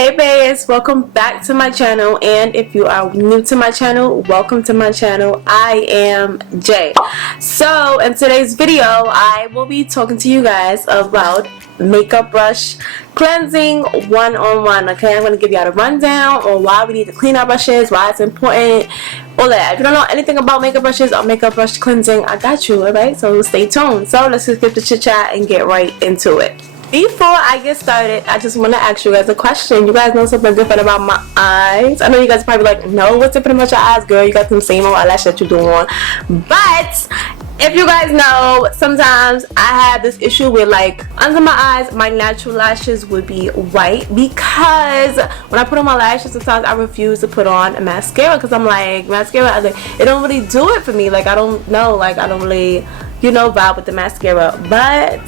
Hey babes, welcome back to my channel, and if you are new to my channel, welcome to my channel. I am Jay. So in today's video I will be talking to you guys about makeup brush cleansing one-on-one. Okay, I'm going to give you all a rundown on why we need to clean our brushes, why it's important, all that. If you don't know anything about makeup brushes or makeup brush cleansing, I got you. Alright, so stay tuned. So let's just skip the chit chat and get right into it. Before I get started, I just want to ask you guys a question. You guys know something different about my eyes? I know you guys are probably like, no, what's different about your eyes, girl? You got them same old eyelash that you do on. But if you guys know, sometimes I have this issue with, like, under my eyes, my natural lashes would be white, because when I put on my lashes, sometimes I refuse to put on a mascara, because I'm like, mascara, it don't really do it for me. Like, I don't know, like, I don't really, you know, vibe with the mascara. But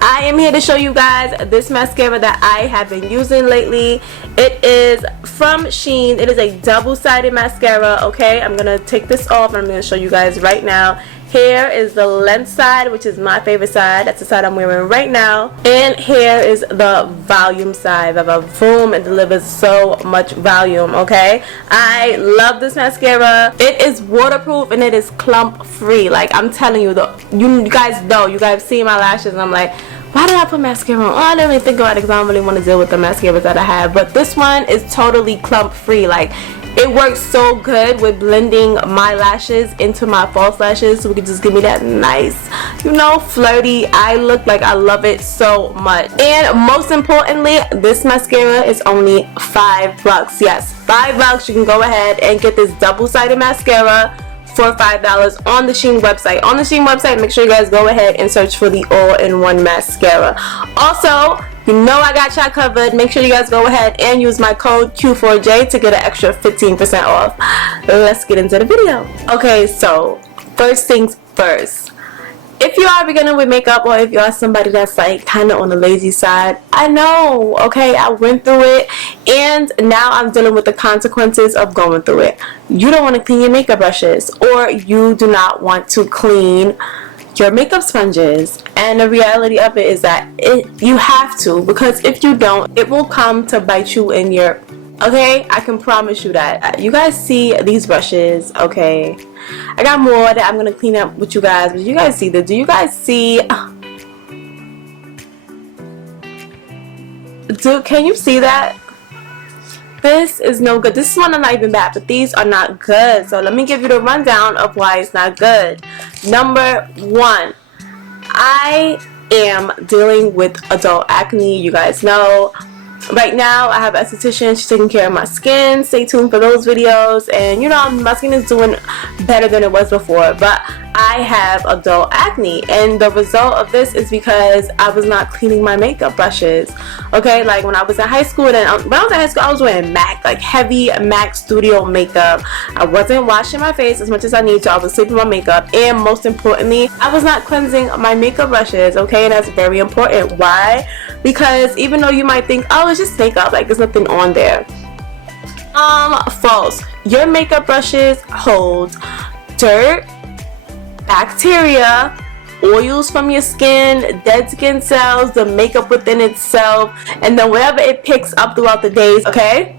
I am here to show you guys this mascara that I have been using lately. It is from Shein. It is a double-sided mascara. Okay, I'm gonna take this off and I'm gonna show you guys right now. Here is the length side, which is my favorite side. That's the side I'm wearing right now. And here is the volume side. Boom, it delivers so much volume. Okay, I love this mascara. It is waterproof and it is clump free. Like, I'm telling you, you guys know, you guys see my lashes and I'm like, why did I put mascara on? Oh, I didn't even think about it because I don't really want to deal with the mascaras that I have. But this one is totally clump free. Like, it works so good with blending my lashes into my false lashes, so we can just give me that nice, you know, flirty eye look. Like, I love it so much. And most importantly, this mascara is only $5. Yes, $5. You can go ahead and get this double-sided mascara for $5 on the Shein website. On the Shein website, make sure you guys go ahead and search for the all-in-one mascara. Also, you know I got y'all covered. Make sure you guys go ahead and use my code Q4J to get an extra 15% off. Let's get into the video. Okay, so first things first. If you are beginning with makeup, or if you are somebody that's like kind of on the lazy side, I know, okay, I went through it and now I'm dealing with the consequences of going through it. You don't want to clean your makeup brushes, or you do not want to clean your makeup sponges, and the reality of it is that you have to, because if you don't, it will come to bite you in your, okay, I can promise you that. You guys see these brushes, okay, I got more that I'm gonna clean up with you guys, but you guys see this? Do you guys see, can you see that? This is no good. This one is not even bad, but these are not good. So let me give you the rundown of why it's not good. Number one, I am dealing with adult acne. You guys know. Right now, I have an esthetician. She's taking care of my skin. Stay tuned for those videos. And you know, my skin is doing better than it was before. But I have adult acne, and the result of this is because I was not cleaning my makeup brushes. Okay, like when I was in high school, when I was in high school, I was wearing MAC, like heavy MAC studio makeup. I wasn't washing my face as much as I need to. I was sleeping my makeup, and most importantly, I was not cleansing my makeup brushes. Okay, and that's very important. Why? Because even though you might think, oh, it's just makeup, like there's nothing on there. False. Your makeup brushes hold dirt, bacteria, oils from your skin, dead skin cells, the makeup within itself, and then whatever it picks up throughout the days, okay?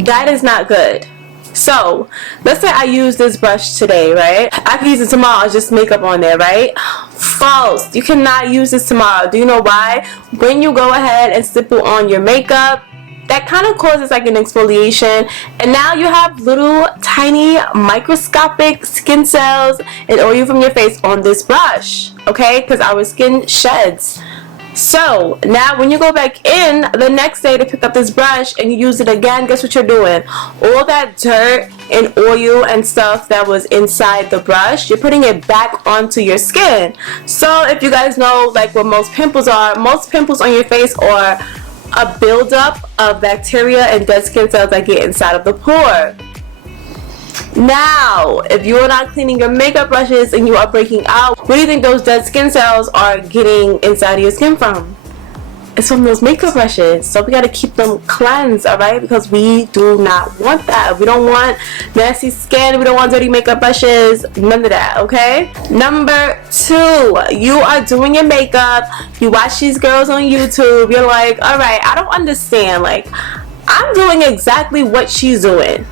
That is not good. So, let's say I use this brush today, right? I can use it tomorrow, it's just makeup on there, right? False. You cannot use this tomorrow. Do you know why? When you go ahead and stipple on your makeup, that kind of causes like an exfoliation, and now you have little tiny microscopic skin cells and oil from your face on this brush, okay? Because our skin sheds. So now when you go back in the next day to pick up this brush and you use it again, guess what you're doing? All that dirt and oil and stuff that was inside the brush, you're putting it back onto your skin. So if you guys know, like, what most pimples on your face are a buildup of bacteria and dead skin cells that get inside of the pore. Now, if you are not cleaning your makeup brushes and you are breaking out, where do you think those dead skin cells are getting inside of your skin from? is from those makeup brushes. So we gotta keep them cleansed, alright? Because we do not want that. We don't want nasty skin. We don't want dirty makeup brushes. None of that, okay? Number 2, you are doing your makeup. You watch these girls on YouTube. You're like, alright, I don't understand. Like, I'm doing exactly what she's doing.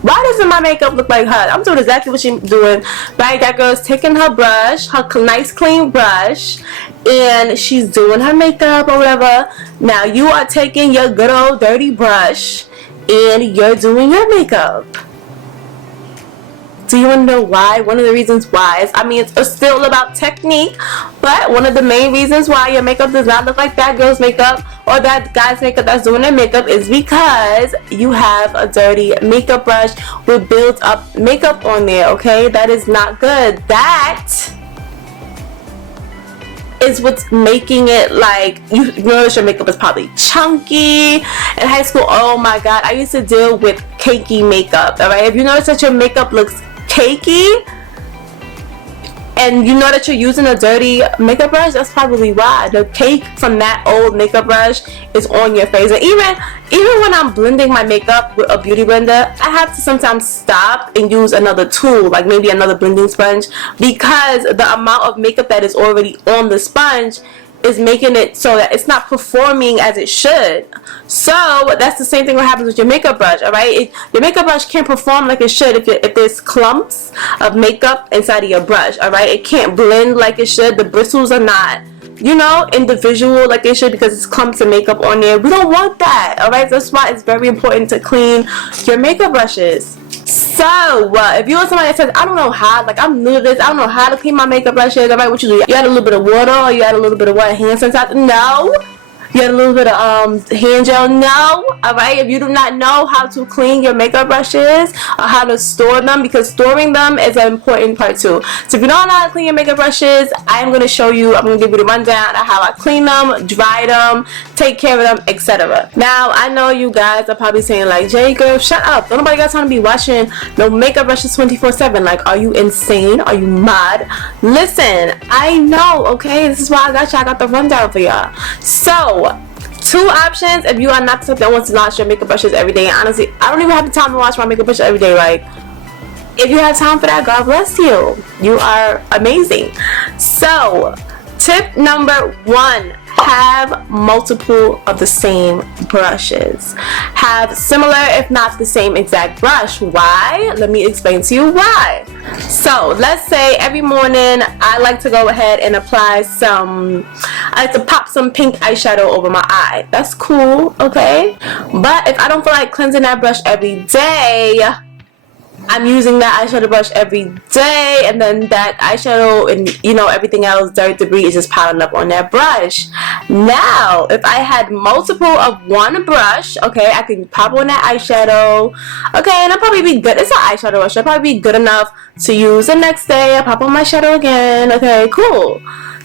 Why doesn't my makeup look like her? I'm doing exactly what she's doing. Right? That girl's taking her brush, her nice clean brush, and she's doing her makeup or whatever. Now you are taking your good old dirty brush and you're doing your makeup. Do you want to know why? One of the reasons why is, I mean, it's still about technique, but one of the main reasons why your makeup does not look like that girl's makeup or that guy's makeup that's doing their makeup is because you have a dirty makeup brush with built up makeup on there, okay? That is not good. That is what's making it like, you notice your makeup is probably chunky. In high school, oh my god, I used to deal with cakey makeup, alright? If you notice that your makeup looks cakey and you know that you're using a dirty makeup brush, that's probably why. The cake from that old makeup brush is on your face. And even when I'm blending my makeup with a beauty blender, I have to sometimes stop and use another tool, like maybe another blending sponge, because the amount of makeup that is already on the sponge is making it so that it's not performing as it should. So that's the same thing what happens with your makeup brush, alright? Your makeup brush can't perform like it should if there's clumps of makeup inside of your brush, alright? It can't blend like it should. The bristles are not, you know, individual like they should because it's clumps of makeup on there. We don't want that, alright? That's why it's very important to clean your makeup brushes. So, if you are somebody that says, I don't know how, like I'm new to this, I don't know how to clean my makeup brushes, alright, what you do? You add a little bit of water, or you add a little bit of what, hand sanitizer? No. You add a little bit of hand gel? No. Alright, if you do not know how to clean your makeup brushes or how to store them, because storing them is an important part too. So if you don't know how to clean your makeup brushes, I'm going to show you, I'm going to give you the rundown of how I clean them, dry them, take care of them, etc. Now, I know you guys are probably saying like, Jay girl, shut up. Don't nobody got time to be washing no makeup brushes 24/7. Like, are you insane? Are you mad? Listen, I know, okay? This is why I got the rundown for y'all. So, 2 options if you are not the type that wants to wash your makeup brushes every day. And honestly, I don't even have the time to wash my makeup brushes every day. Like, if you have time for that, God bless you. You are amazing. So, tip number 1. Have multiple of the same brushes. Have similar, if not the same exact brush. Why? Let me explain to you why. So let's say every morning I like to go ahead and apply I like to pop some pink eyeshadow over my eye. That's cool, okay? But if I don't feel like cleansing that brush every day, I'm using that eyeshadow brush every day, and then that eyeshadow and, you know, everything else, dirt, debris is just piling up on that brush. Now, if I had multiple of one brush, okay, I can pop on that eyeshadow, okay, and I'll probably be good. It's an eyeshadow brush. It'll probably be good enough to use the next day. I pop on my shadow again, okay, cool.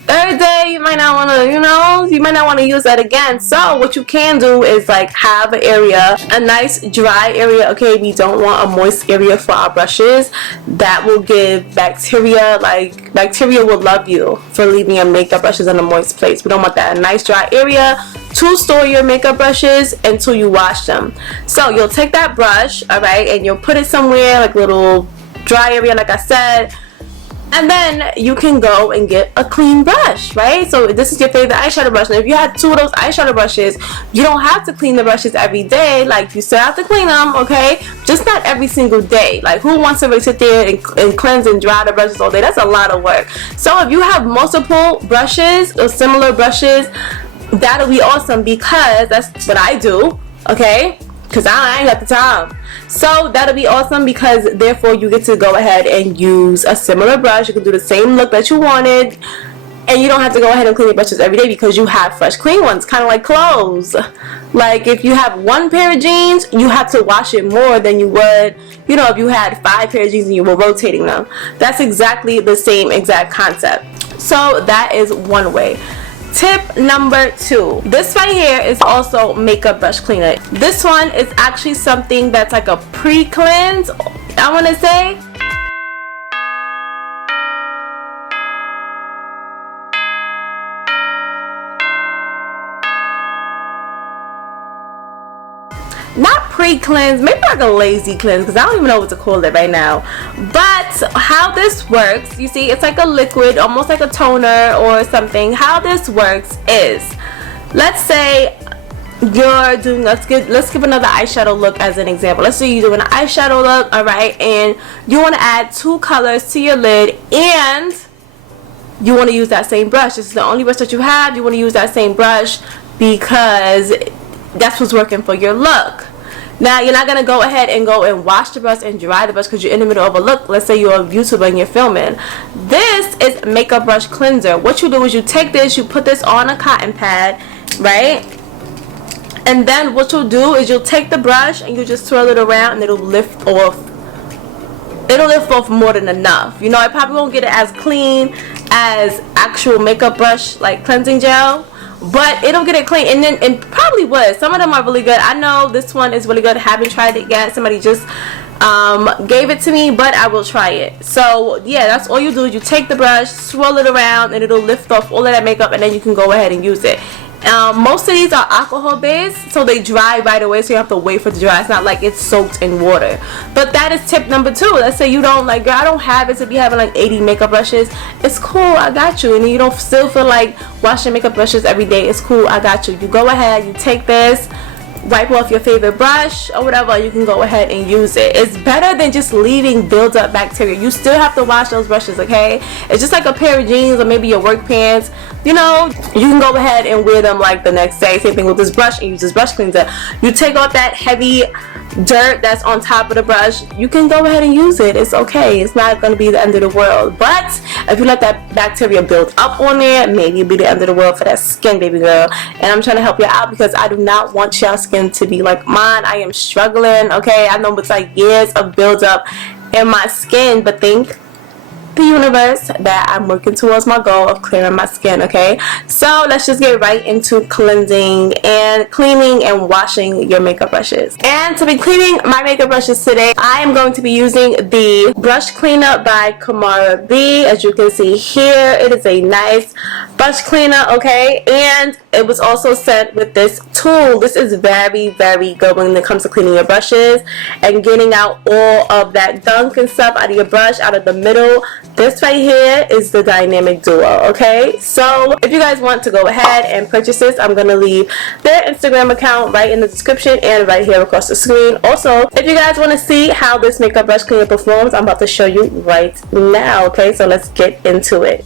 Third day, you might not want to, you know, you might not want to use that again. So what you can do is like have an area, a nice dry area, okay? We don't want a moist area for our brushes. That will give bacteria, like bacteria will love you for leaving your makeup brushes in a moist place. We don't want that. A nice dry area to store your makeup brushes until you wash them. So you'll take that brush, alright, and you'll put it somewhere, like a little dry area like I said. And then you can go and get a clean brush, right? So this is your favorite eyeshadow brush. And if you have 2 of those eyeshadow brushes, you don't have to clean the brushes every day. Like, you still have to clean them, okay? Just not every single day. Like, who wants to really sit there and cleanse and dry the brushes all day? That's a lot of work. So if you have multiple brushes or similar brushes, that'll be awesome, because that's what I do, okay? Because I ain't got the time. So that'll be awesome, because therefore you get to go ahead and use a similar brush. You can do the same look that you wanted, and you don't have to go ahead and clean your brushes every day because you have fresh clean ones. Kind of like clothes. Like, if you have 1 pair of jeans, you have to wash it more than you would, you know, if you had 5 pair of jeans and you were rotating them. That's exactly the same exact concept. So that is one way. Tip number 2. This right here is also makeup brush cleaner. This one is actually something that's like a pre-cleanse, I want to say. not pre-cleanse, maybe like a lazy cleanse, because I don't even know what to call it right now. But how this works, you see, it's like a liquid, almost like a toner or something. How this works is, let's say you're doing, let's give another eyeshadow look as an example. Let's say you're doing an eyeshadow look, all right, and you want to add 2 colors to your lid, and you want to use that same brush. This is the only brush that you have. You want to use that same brush because that's what's working for your look. Now, you're not going to go ahead and wash the brush and dry the brush because you're in the middle of a look. Let's say you're a YouTuber and you're filming. This is makeup brush cleanser. What you do is you take this, you put this on a cotton pad, right? And then what you'll do is you'll take the brush and you just swirl it around, and it'll lift off. It'll lift off more than enough. You know, I probably won't get it as clean as actual makeup brush like cleansing gel, but it'll get it clean. And then it probably would. Some of them are really good. I know this one is really good. I haven't tried it yet. Somebody just gave it to me, but I will try it. So yeah, that's all you do is you take the brush, swirl it around, and it'll lift off all of that makeup, and then you can go ahead and use it. Most of these are alcohol based, so they dry right away, so you have to wait for it to dry. It's not like it's soaked in water. But that is tip number 2. Let's say you don't like, girl, I don't have it to be having like 80 makeup brushes. It's cool, I got you. And you don't still feel like washing makeup brushes every day. It's cool, I got you. You go ahead, you take this, wipe off your favorite brush or whatever, you can go ahead and use it. It's better than just leaving build up bacteria. You still have to wash those brushes, okay? It's just like a pair of jeans or maybe your work pants. You know, you can go ahead and wear them like the next day. Same thing with this brush, and use this brush cleanser. You take off that heavy dirt that's on top of the brush, you can go ahead and use it. It's okay. It's not going to be the end of the world. But if you let that bacteria build up on there, maybe it'll be the end of the world for that skin, baby girl. And I'm trying to help you out because I do not want your skin to be like mine. I am struggling, okay? I know it's like years of build up in my skin, but think the universe that I'm working towards my goal of clearing my skin, okay? So let's just get right into cleansing and cleaning and washing your makeup brushes. And to be cleaning my makeup brushes today, I am going to be using the brush cleaner by Kamara B. As you can see here, it is a nice brush cleaner, okay? And it was also sent with this tool. This is very, very good when it comes to cleaning your brushes and getting out all of that gunk and stuff out of your brush, out of the middle. This right here is the Dynamic Duo, okay? So if you guys want to go ahead and purchase this, I'm going to leave their Instagram account right in the description and right here across the screen. Also, if you guys want to see how this makeup brush cleaner performs, I'm about to show you right now, okay? So let's get into it.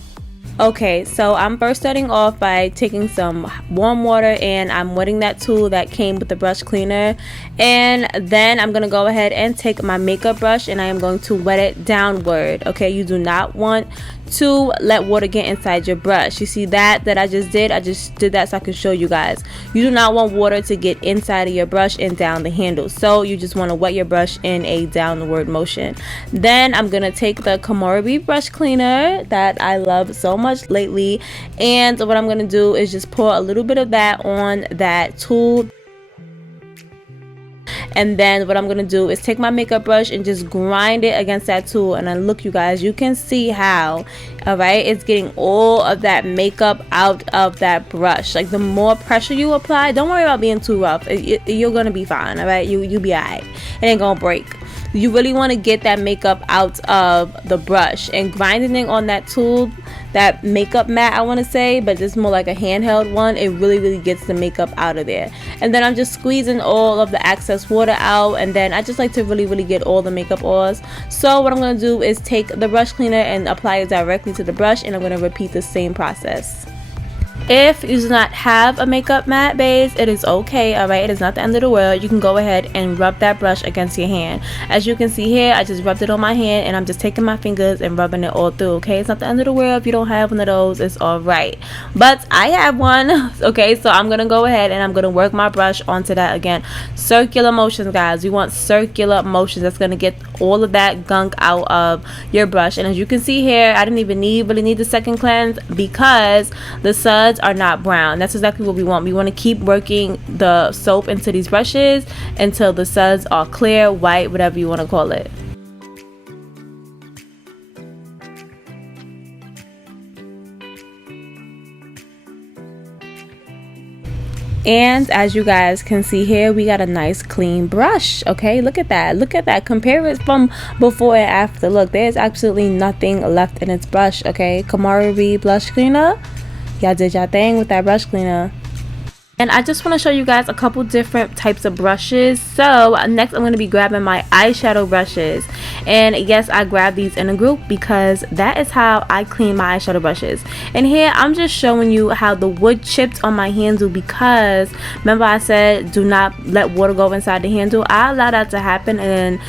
Okay, so I'm first starting off by taking some warm water and I'm wetting that tool that came with the brush cleaner, and then I'm going to go ahead and take my makeup brush and I am going to wet it downward. Okay, you do not want to let water get inside your brush. You see that I just did that so I can show you guys. You do not want water to get inside of your brush and down the handle, so you just want to wet your brush in a downward motion. Then I'm gonna take the Kamara B brush cleaner that I love so much lately, and what I'm gonna do is just pour a little bit of that on that tool. And then what I'm going to do is take my makeup brush and just grind it against that tool. And then look, you guys, you can see how, alright, it's getting all of that makeup out of that brush. Like, the more pressure you apply, don't worry about being too rough. You're going to be fine, alright? You'll be alright. It ain't going to break. You really want to get that makeup out of the brush, and grinding on that tool, that makeup mat, I want to say, but it's more like a handheld one, it really gets the makeup out of there. And then I'm just squeezing all of the excess water out, and then I just like to really get all the makeup off. So what I'm going to do is take the brush cleaner and apply it directly to the brush, and I'm going to repeat the same process. If you do not have a makeup mat base, it is okay, alright? It is not the end of the world. You can go ahead and rub that brush against your hand. As you can see here, I just rubbed it on my hand and I'm just taking my fingers and rubbing it all through, okay? It's not the end of the world. If you don't have one of those, it's alright. But I have one, okay? So I'm going to go ahead and I'm going to work my brush onto that again. Circular motions, guys. You want circular motions. That's going to get all of that gunk out of your brush. And as you can see here, I didn't even really need the second cleanse because the suds are not brown. That's exactly what we want. We want to keep working the soap into these brushes until the suds are clear, white, whatever you want to call it. And as you guys can see here, we got a nice clean brush. Okay, look at that, look at that. Compare it from before and after. Look, there's absolutely nothing left in its brush. Okay, Kamari B blush cleaner, y'all did y'all thing with that brush cleaner. And I just want to show you guys a couple different types of brushes. So next I'm going to be grabbing my eyeshadow brushes. And yes, I grabbed these in a group because that is how I clean my eyeshadow brushes. And here I'm just showing you how the wood chipped on my handle, because remember I said do not let water go inside the handle. I allowed that to happen, and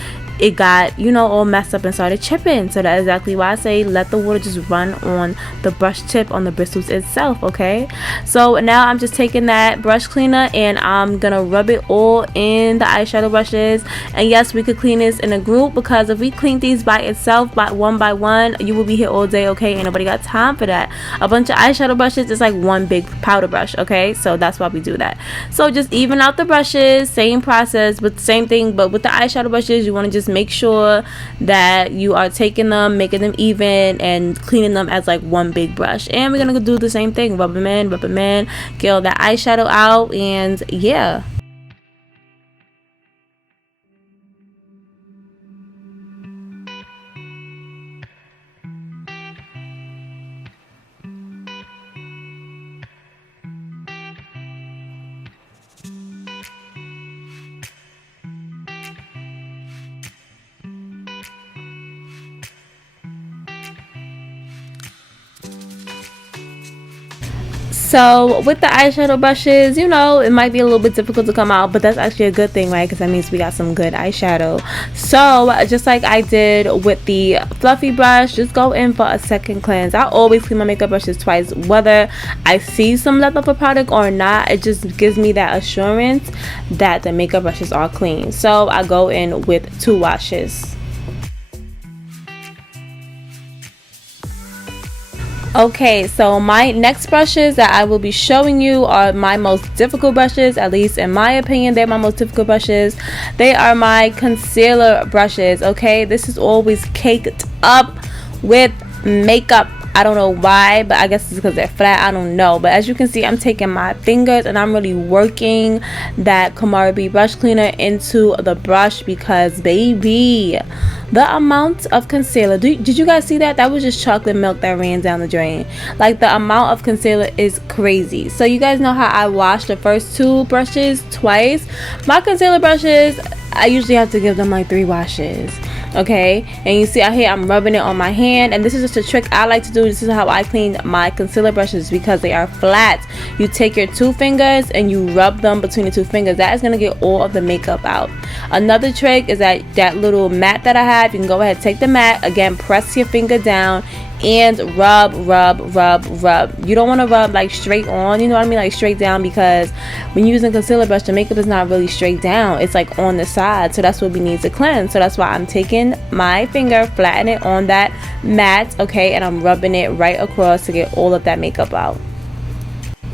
it got, you know, all messed up and started chipping. So that's exactly why I say let the water just run on the brush tip, on the bristles itself. Okay, so now I'm just taking that brush cleaner and I'm gonna rub it all in the eyeshadow brushes. And yes, we could clean this in a group, because if we clean these by itself, by one, you will be here all day. Okay, ain't nobody got time for that. A bunch of eyeshadow brushes is like one big powder brush. Okay, so that's why we do that. So just even out the brushes, same process, but same thing. But with the eyeshadow brushes, you want to just make sure that you are taking them, making them even, and cleaning them as like one big brush. And we're gonna do the same thing, rub them in, get all that eyeshadow out, and yeah. So with the eyeshadow brushes, you know, it might be a little bit difficult to come out, but that's actually a good thing, right? Because that means we got some good eyeshadow. So just like I did with the fluffy brush, just go in for a second cleanse. I always clean my makeup brushes twice, whether I see some leftover product or not. It just gives me that assurance that the makeup brushes are clean. So I go in with 2 washes. Okay, so my next brushes that I will be showing you are my most difficult brushes. At least in my opinion, they're my most difficult brushes. They are my concealer brushes. Okay, this is always caked up with makeup. I don't know why, but I guess it's because they're flat. I don't know. But as you can see, I'm taking my fingers and I'm really working that Kamari B brush cleaner into the brush, because baby, the amount of concealer, did you guys see that? That was just chocolate milk that ran down the drain. Like, the amount of concealer is crazy. So you guys know how I wash the first 2 brushes twice. My concealer brushes, I usually have to give them like 3 washes. Okay, and you see out here I'm rubbing it on my hand, and this is just a trick I like to do. This is how I clean my concealer brushes, because they are flat. You take your 2 fingers and you rub them between the 2 fingers. That is going to get all of the makeup out. Another trick is that little mat that I have. You can go ahead, take the mat, again press your finger down and rub. You don't want to rub like straight on, you know what I mean, like straight down, because when you're using concealer brush, the makeup is not really straight down, it's like on the side. So that's what we need to cleanse. So that's why I'm taking my finger, flatten it on that mat, okay, and I'm rubbing it right across to get all of that makeup out.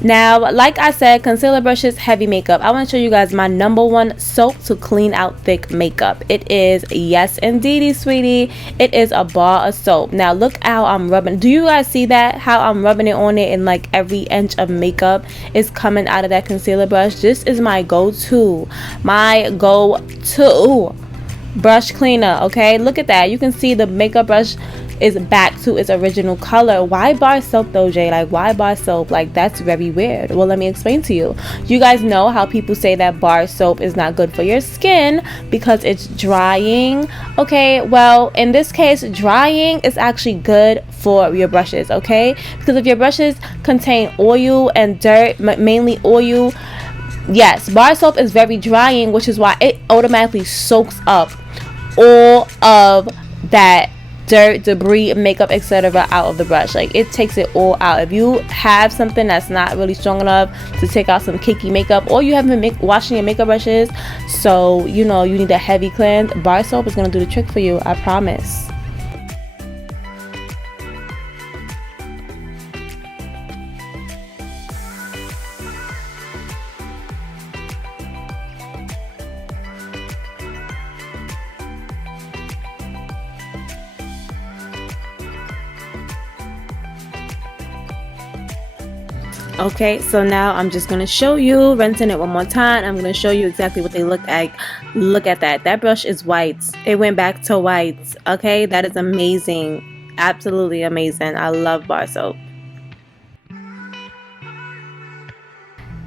Now, like I said, concealer brushes, heavy makeup. I want to show you guys my #1 soap to clean out thick makeup. It is, yes indeedy sweetie, it is a bar of soap. Now look how I'm rubbing. Do you guys see that, how I'm rubbing it on it, and like every inch of makeup is coming out of that concealer brush? This is my go-to brush cleaner. Okay, look at that. You can see the makeup brush is back to its original color. Why bar soap though, Jay? Like, why bar soap? Like, that's very weird. Well, let me explain to you. You guys know how people say that bar soap is not good for your skin because it's drying. Okay, well, in this case, drying is actually good for your brushes. Okay, because if your brushes contain oil and dirt, mainly oil, yes, bar soap is very drying, which is why it automatically soaks up all of that dirt, debris, makeup, etc. out of the brush. Like, it takes it all out. If you have something that's not really strong enough to take out some cakey makeup, or you haven't been washing your makeup brushes, so you know you need a heavy cleanse, bar soap is going to do the trick for you, I promise. Okay, so now I'm just gonna show you, rinsing it one more time. I'm gonna show you exactly what they look like. Look at that. That brush is white. It went back to white. Okay, that is amazing. Absolutely amazing. I love bar soap.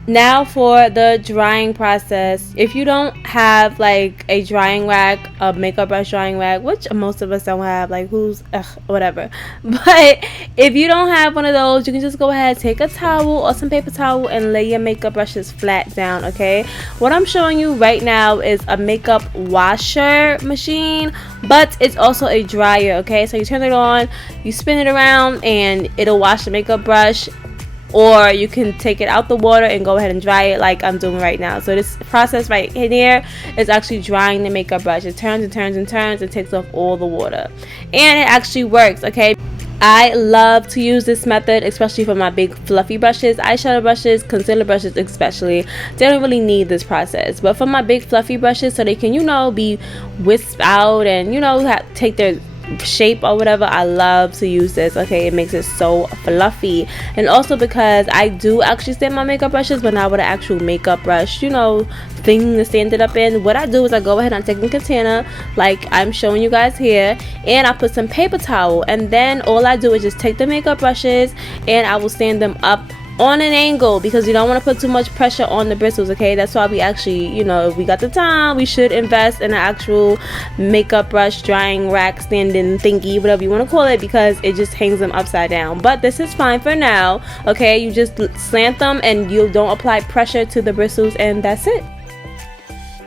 Now for the drying process. If you don't have like a drying rack, a makeup brush drying rack, which most of us don't have, like whatever, but if you don't have one of those, you can just go ahead, take a towel or some paper towel and lay your makeup brushes flat down. Okay, what I'm showing you right now is a makeup washer machine, but it's also a dryer. Okay, so you turn it on, you spin it around, and it'll wash the makeup brush, or you can take it out the water and go ahead and dry it like I'm doing right now. So this process right here is actually drying the makeup brush. It turns and turns and turns and takes off all the water, and it actually works. Okay, I love to use this method, especially for my big fluffy brushes, eyeshadow brushes, concealer brushes especially. They don't really need this process, but for my big fluffy brushes, so they can, you know, be wisped out and, you know, take their shape or whatever, I love to use this. Okay, it makes it so fluffy. And also because I do actually stand my makeup brushes, but not with an actual makeup brush, you know, thing to stand it up in. What I do is I go ahead and take a container like I'm showing you guys here, and I put some paper towel, and then all I do is just take the makeup brushes and I will stand them up on an angle, because you don't want to put too much pressure on the bristles. Okay, that's why we actually, you know, if we got the time, we should invest in an actual makeup brush drying rack, standing thingy, whatever you want to call it, because it just hangs them upside down. But this is fine for now. Okay, you just slant them and you don't apply pressure to the bristles, and that's it.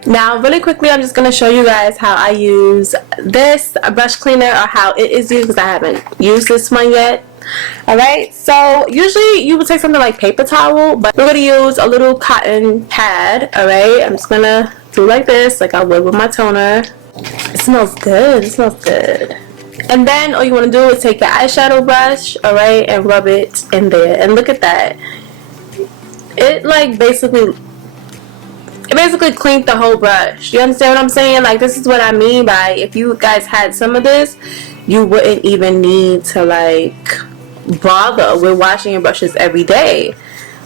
Now really quickly, I'm just going to show you guys how I use this brush cleaner, or how it is used, because I haven't used this one yet. Alright, so usually you would take something like paper towel, but we're going to use a little cotton pad. Alright, I'm just going to do like this, like I would with my toner. It smells good, it smells good. And then all you want to do is take your eyeshadow brush, alright, and rub it in there. And look at that. It basically cleaned the whole brush. You understand what I'm saying? Like, this is what I mean by, if you guys had some of this, you wouldn't even need to like bother with washing your brushes every day.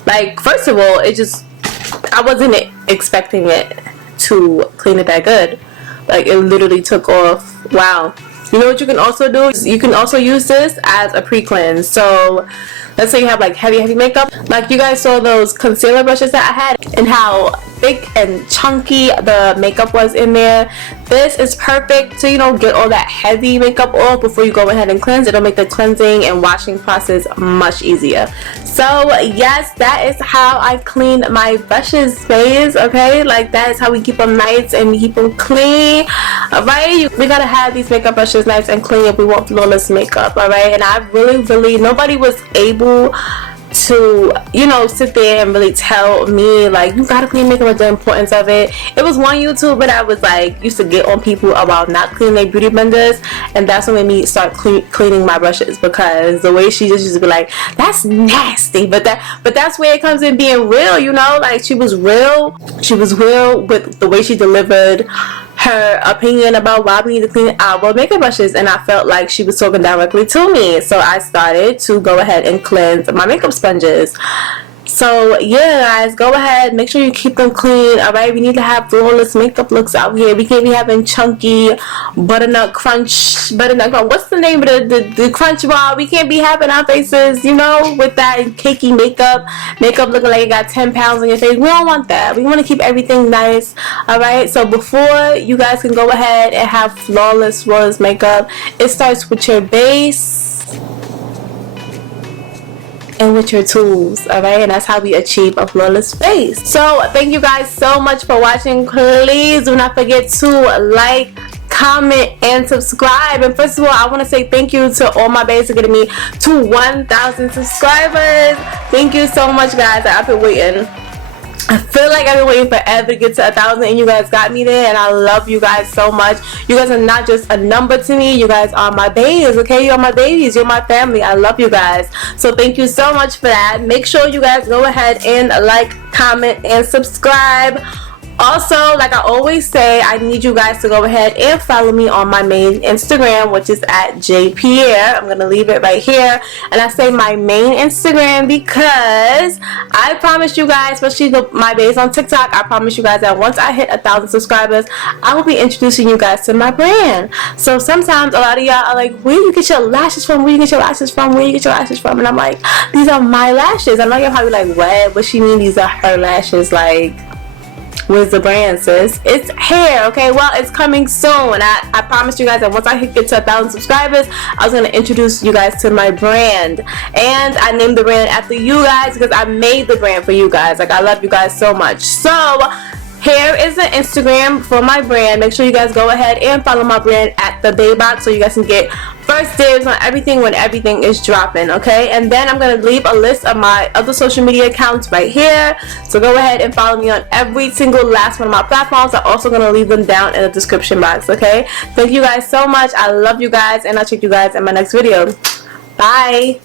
Like, first of all, I wasn't expecting it to clean it that good. Like, it literally took off. Wow. You know what you can also do? You can also use this as a pre-cleanse. So let's say you have like heavy makeup, like you guys saw those concealer brushes that I had and how thick and chunky the makeup was in there. This is perfect to, you know, get all that heavy makeup off before you go ahead and cleanse. It'll make the cleansing and washing process much easier. So yes, that is how I clean my brushes, babes. Okay, like that is how we keep them nice and we keep them clean. Alright, we gotta have these makeup brushes nice and clean if we want flawless makeup. Alright, and I really nobody was able to, you know, sit there and really tell me like, you gotta clean makeup, the importance of it. It was one YouTuber that I was like, used to get on people about not cleaning their beauty blenders, and that's what made me start cleaning my brushes, because the way she just used to be like, that's nasty, but that's where it comes in being real, you know. Like, she was real with the way she delivered her opinion about why we need to clean our makeup brushes, and I felt like she was talking directly to me, so I started to go ahead and cleanse my makeup sponges. So yeah, guys, go ahead, make sure you keep them clean. Alright, we need to have flawless makeup looks out here. We can't be having chunky butternut crunch, what's the name of the crunch bar? We can't be having our faces, you know, with that cakey makeup looking like you got 10 pounds on your face. We don't want that. We want to keep everything nice. Alright, so before you guys can go ahead and have flawless makeup, it starts with your base and with your tools. Alright, and that's how we achieve a flawless face. So thank you guys so much for watching. Please do not forget to like, comment, and subscribe. And first of all, I want to say thank you to all my babes for getting me to 1,000 subscribers. Thank you so much, guys. I've been waiting. I feel like I've been waiting forever to get to 1,000, and you guys got me there, and I love you guys so much. You guys are not just a number to me. You guys are my babies, okay? You're my babies. You're my family. I love you guys. So thank you so much for that. Make sure you guys go ahead and like, comment, and subscribe. Also, like I always say, I need you guys to go ahead and follow me on my main Instagram, which is at Jaiye Pierre. I'm gonna leave it right here, and I say my main Instagram because I promise you guys, especially my babes on TikTok, I promise you guys that once I hit 1,000 subscribers, I will be introducing you guys to my brand. So sometimes a lot of y'all are like, where you get your lashes from? Where you get your lashes from? Where you get your lashes from? And I'm like, these are my lashes. I know y'all probably like, what she mean these are her lashes? Like, where's the brand, sis? It's hair, okay? Well, it's coming soon, and I promised you guys that once I get to 1,000 subscribers, I was gonna introduce you guys to my brand. And I named the brand after you guys because I made the brand for you guys. Like, I love you guys so much. So here is the Instagram for my brand. Make sure you guys go ahead and follow my brand at the Baybox so you guys can get first dibs on everything when everything is dropping, okay? And then I'm going to leave a list of my other social media accounts right here. So go ahead and follow me on every single last one of my platforms. I'm also going to leave them down in the description box, okay? Thank you guys so much. I love you guys, and I'll check you guys in my next video. Bye!